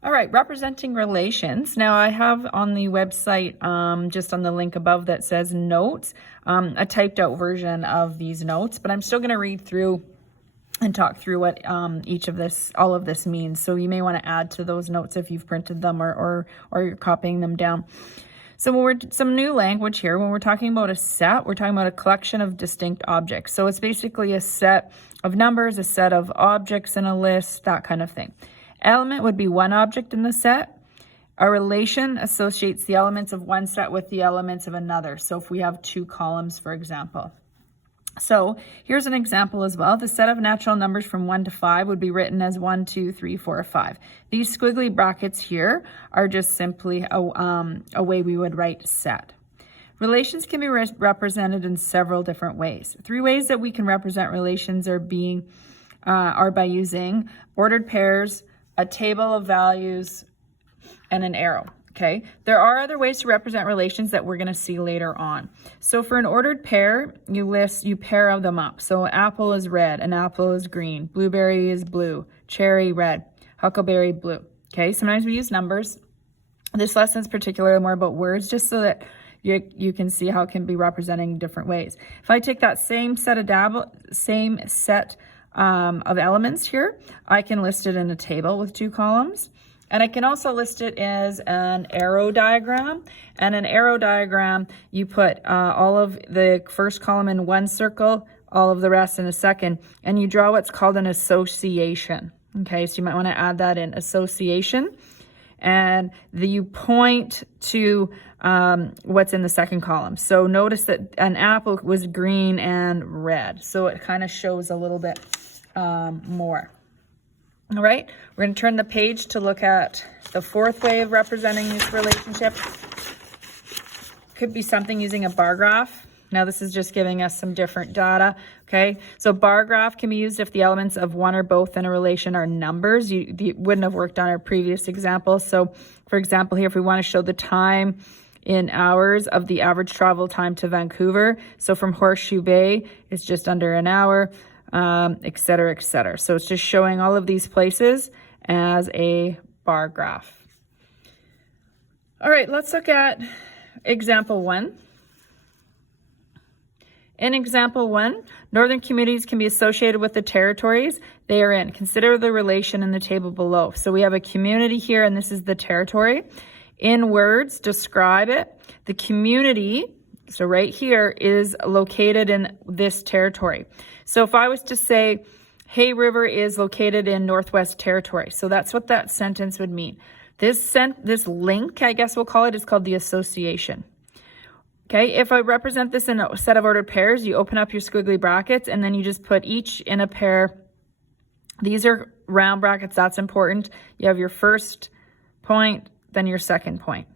All right, representing relations. Now I have on the website, just on the link above that says notes, a typed out version of these notes, but I'm still going to read through and talk through what all of this means. So you may want to add to those notes if you've printed them or you're copying them down. So some new language here. When we're talking about a set, we're talking about a collection of distinct objects. So it's basically a set of numbers, a set of objects in a list, that kind of thing. Element would be one object in the set. A relation associates the elements of one set with the elements of another. So if we have two columns, for example. So here's an example as well. The set of natural numbers from 1 to 5 would be written as 1, 2, 3, 4, 5. These squiggly brackets here are just simply a way we would write set. Relations can be represented in several different ways. 3 ways that we can represent relations are by using ordered pairs, a table of values, and an arrow. Okay, there are other ways to represent relations that we're going to see later on. So for an ordered pair, you pair them up. So an apple is red, an apple is green, blueberry is blue, cherry red, huckleberry blue. Okay, sometimes we use numbers. This lesson is particularly more about words, just so that you can see how it can be representing different ways. If I take that same set of elements here, I can list it in a table with 2 columns. And I can also list it as an arrow diagram. And an arrow diagram, you put all of the first column in one circle, all of the rest in a second, and you draw what's called an association. Okay, so you might want to add that in, association. And you point to what's in the second column. So notice that an apple was green and red. So it kind of shows a little bit more. All right, we're going to turn the page to look at the 4th way of representing this relationship. Could be something using a bar graph. Now this is just giving us some different data. Okay, so bar graph can be used if the elements of one or both in a relation are numbers. You wouldn't have worked on our previous example. So for example, here, if we want to show the time in hours of the average travel time to Vancouver. So from Horseshoe Bay, it's just under an hour. Et cetera, et cetera. So it's just showing all of these places as a bar graph. All right, let's look at example 1. In example 1, northern communities can be associated with the territories they are in. Consider the relation in the table below. So we have a community here, and this is the territory. In words, describe it. The community, so right here, is located in this territory. So if I was to say, Hay River is located in Northwest Territory. So that's what that sentence would mean. This link, I guess we'll call it, is called the association. Okay, if I represent this in a set of ordered pairs, you open up your squiggly brackets and then you just put each in a pair. These are round brackets, that's important. You have your first point, then your second point.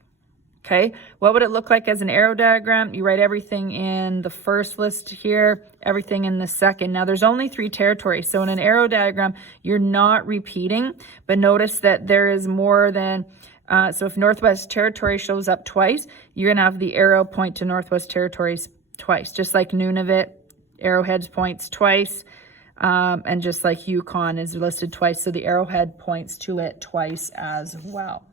Okay, what would it look like as an arrow diagram? You write everything in the first list here, everything in the second. Now there's only 3 territories. So in an arrow diagram, you're not repeating, but notice that there is more than, so if Northwest Territory shows up twice, you're gonna have the arrow point to Northwest Territories twice, just like Nunavut, arrowhead points twice, and just like Yukon is listed twice. So the arrowhead points to it twice as well.